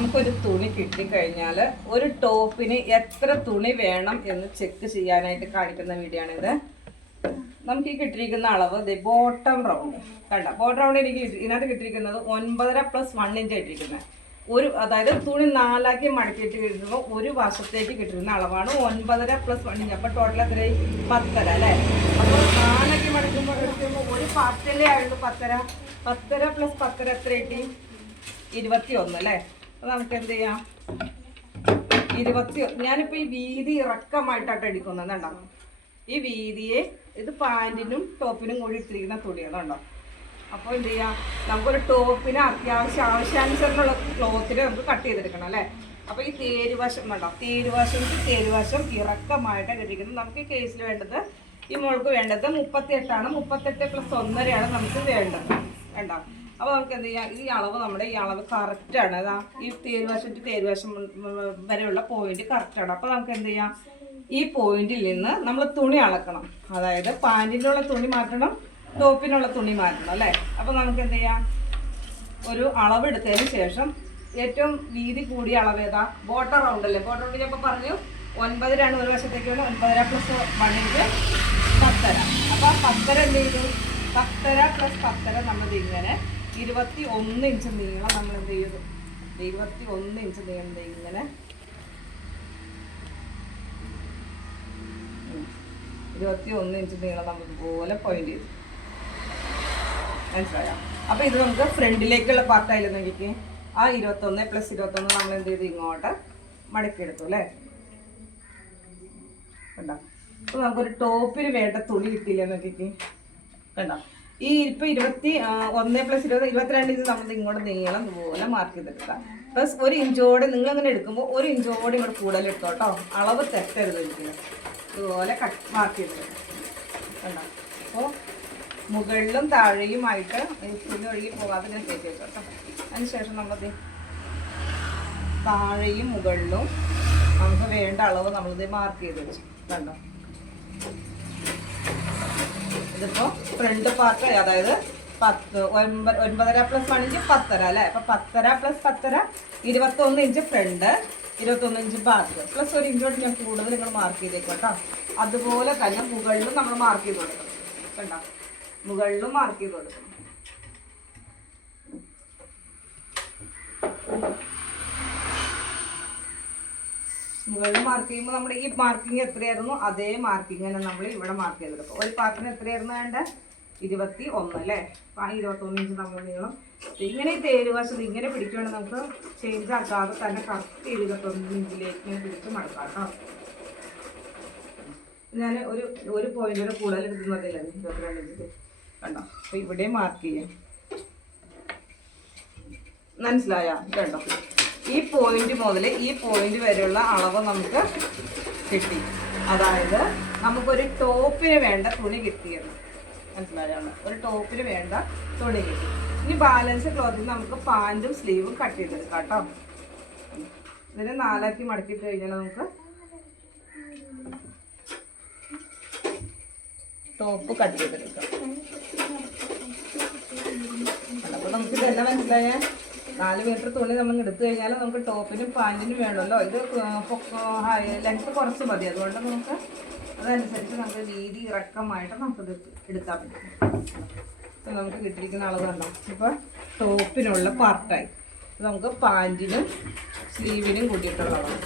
നമുക്കൊരു തുണി കിട്ടിക്കഴിഞ്ഞാൽ ഒരു ടോപ്പിന് എത്ര തുണി വേണം എന്ന് ചെക്ക് ചെയ്യാനായിട്ട് കാണിക്കുന്ന വീഡിയോ ആണിത്. നമുക്ക് ഈ കിട്ടിയിരിക്കുന്ന അളവ് ബോട്ടം റൗണ്ട് കണ്ട. ബോട്ടം റൗണ്ട് എനിക്ക് ഇതിനകത്ത് കിട്ടിയിരിക്കുന്നത് 9.5+1 ഇഞ്ച് ഇട്ടിരിക്കുന്നത്. അതായത് തുണി 4ആക്കി മടക്കിയിട്ട് കിട്ടുമ്പോൾ ഒരു വശത്തേക്ക് കിട്ടുന്ന അളവാണ് 9.+1 ഇഞ്ച്. അപ്പോൾ ടോട്ടൽ എത്രയായി? 10.5 അല്ലേ? അപ്പോൾ 4ആക്കി മടക്കുമ്പോൾ ഒരു പാർട്ടല്ലേ ആയുള്ളൂ 10.5. 10.5+10 എത്ര കിട്ടി? 21 അല്ലേ? അപ്പോൾ നമുക്ക് എന്ത് ചെയ്യാം? 21. ഞാനിപ്പോൾ ഈ വീതി ഇറക്കമായിട്ടാണ് അടിക്കുന്നത് കണ്ടോ. ഈ വീതിയെ ഇത് പാൻറ്റിനും ടോപ്പിനും കൂടി ഇട്ടിരിക്കുന്ന തുണിയാണ് കണ്ടോ. അപ്പോൾ എന്ത് ചെയ്യാം? നമുക്കൊരു ടോപ്പിന് ആവശ്യാനുസരണമുള്ള ക്ലോത്തിന് നമുക്ക് കട്ട് ചെയ്തെടുക്കണം അല്ലേ? അപ്പോൾ ഈ തേരുവശം കണ്ടോ, തേരുവശം ഇറക്കമായിട്ട് ഇട്ടിരിക്കുന്നത്. നമുക്ക് ഈ കേസിൽ വേണ്ടത്, ഈ മോൾക്ക് വേണ്ടത് 38 38+1.5 നമുക്ക് വേണ്ടത് വേണ്ട. അപ്പോൾ നമുക്ക് എന്ത് ചെയ്യാം? ഈ അളവ് ഈ അളവ് കറക്റ്റാണ്. അതാ ഈ തേരുവശം വരെയുള്ള പോയിന്റ് കറക്റ്റാണ്. അപ്പോൾ നമുക്ക് എന്ത് ചെയ്യാം? ഈ പോയിന്റിൽ നിന്ന് നമ്മൾ തുണി അളക്കണം. അതായത് പാൻറ്റിനുള്ള തുണി മാറ്റണം, ടോപ്പിനുള്ള തുണി മാറ്റണം അല്ലേ? അപ്പോൾ നമുക്ക് എന്ത് ചെയ്യാം? ഒരു അളവെടുത്തതിന് ശേഷം ഏറ്റവും വീതി കൂടിയ അളവ് ഏതാ? ബോട്ടം റൗണ്ട് അല്ലേ? ബോട്ടം റൗണ്ട് ഞാൻ ഇപ്പോൾ പറഞ്ഞു 9 ഒരു വശത്തേക്ക് വേണം. 9.5+1 ഇഞ്ച് 10.5. അപ്പോൾ 10.5 എന്ത് ചെയ്തു? 10.5+10 നമ്മൾ ഇങ്ങനെ 21 ഇഞ്ച് നീളം നമ്മൾ എന്ത് ചെയ്തു? 21 ഇഞ്ച് നീളം ഇങ്ങനെ 21 ഇഞ്ച് നീളം നമ്മൾ ഇതുപോലെ പോയിന്റ് ചെയ്തു. മനസ്സിലായോ? അപ്പോൾ ഇത് നമുക്ക് ഫ്രണ്ടിലേക്കുള്ള പാർട്ടായില്ല നോക്കിക്ക്. ആ 21+21 നമ്മൾ എന്ത് ചെയ്തു? ഇങ്ങോട്ട് മടക്കിയെടുത്തു അല്ലേ? കണ്ടോ? അപ്പോൾ നമുക്കൊരു ടോപ്പിന് വേണ്ട തുണി കിട്ടിയില്ല നോക്കിക്ക്. കണ്ടോ? ഈ ഇപ്പോൾ 21+20 22 ഇഞ്ച് നമ്മൾ ഇങ്ങോട്ട് നീളം ഇതുപോലെ മാർക്ക് ചെയ്തെടുക്കാം. പ്ലസ് 1 ഇഞ്ചോടെ നിങ്ങളങ്ങനെ എടുക്കുമ്പോൾ 1 ഇഞ്ചോടെ ഇങ്ങോട്ട് കൂടുതൽ എടുത്തോ കേട്ടോ. അളവ് തെറ്റരുത് ഒരിക്കലും. ഇതുപോലെ മാർക്ക് ചെയ്തെടുക്കാം. കണ്ടോ? അപ്പോൾ മുകളിലും താഴെയുമായിട്ട് തുണി ഒഴുകി പോകാതെ ഇങ്ങനെ കയറ്റി വെച്ചോ കേട്ടോ. അതിനുശേഷം നമ്മൾ താഴെയും മുകളിലും നമുക്ക് വേണ്ട അളവ് നമ്മളിത് മാർക്ക് ചെയ്ത് വെച്ചു. കണ്ടോ? ഇതിപ്പോൾ ഫ്രണ്ട് പാർട്ട്, അതായത് 9.5+1 ഇഞ്ച് 10.5 അല്ലേ? അപ്പോൾ 10.5+10 21 inch front, 21 inch back, plus 1 ഇഞ്ചോട്ട് ഞാൻ കൂടുതൽ നിങ്ങൾ മാർക്ക് ചെയ്തേക്കും കേട്ടോ. അതുപോലെ തന്നെ മുകളിലും നമ്മൾ മാർക്ക് ചെയ്ത് കൊടുക്കണം. കണ്ടോ? മുകളിലും മാർക്ക് ചെയ്ത് കൊടുക്കണം. മുകളിൽ മാർക്ക് ചെയ്യുമ്പോൾ നമ്മുടെ ഈ മാർക്കിങ് എത്രയായിരുന്നു അതേ മാർക്കിങ് തന്നെ നമ്മൾ ഇവിടെ മാർക്ക് ചെയ്തെടുക്കും. ഒരു പാർട്ടിന് എത്രയായിരുന്നു വേണ്ട? 21 അല്ലേ? അപ്പോൾ ആ 21 ഇഞ്ച് നമ്മൾ നീളം ഇങ്ങനെ ഈ തേരുവശത്ത് ഇങ്ങനെ പിടിക്കുകയാണെങ്കിൽ നമുക്ക് ചേഞ്ച് ആക്കാതെ തന്നെ കറക്റ്റ് 21 ഇഞ്ചിലേക്ക് ഇങ്ങനെ പിടിച്ച് മടക്കാം കേട്ടോ. ഞാൻ ഒരു പോയിന്റിന് കൂടുതൽ എടുക്കുന്നതില്ല 22 ഇഞ്ച് കണ്ടോ. അപ്പോൾ ഇവിടെ മാർക്ക് ചെയ്യാം. മനസ്സിലായോ? കണ്ടോ? ഈ പോയിന്റ് മുതൽ ഈ പോയിന്റ് വരെയുള്ള അളവ് നമുക്ക് കിട്ടി. അതായത് നമുക്കൊരു ടോപ്പിന് വേണ്ട തുണി കിട്ടിയത്. മനസ്സിലായോ? ഒരു ടോപ്പിന് വേണ്ട തുണി കിട്ടി. ഇനി ബാലൻസ് ക്ലോത്തിൽ നമുക്ക് പാൻറ്റും സ്ലീവും കട്ട് ചെയ്തെടുക്കാം കേട്ടോ. ഇതിനെ 4ആക്കി മടക്കിയിട്ട് കഴിഞ്ഞാൽ നമുക്ക് ടോപ്പ് കട്ട് ചെയ്തെടുക്കാം. അപ്പോൾ നമുക്ക് ഇതെല്ലാം മനസ്സിലായേ? 4 മീറ്റർ തുണി നമ്മൾ എടുത്തു കഴിഞ്ഞാൽ നമുക്ക് ടോപ്പിനും പാൻറ്റിനും വേണമല്ലോ. ഇത് ലെങ്ത്ത് കുറച്ച് മതി. അതുകൊണ്ട് നമുക്ക് അതനുസരിച്ച് നമുക്ക് വീതി ഇറക്കമായിട്ട് നമുക്കിത് എടുക്കാൻ പറ്റും. ഇപ്പം നമുക്ക് കിട്ടിയിരിക്കുന്ന അളവ് കണ്ടോ. ഇപ്പോൾ ടോപ്പിനുള്ള പാർട്ടായി നമുക്ക് പാൻറ്റിനും സ്ലീവിനും കൂട്ടിയിട്ടുള്ള അളവ്.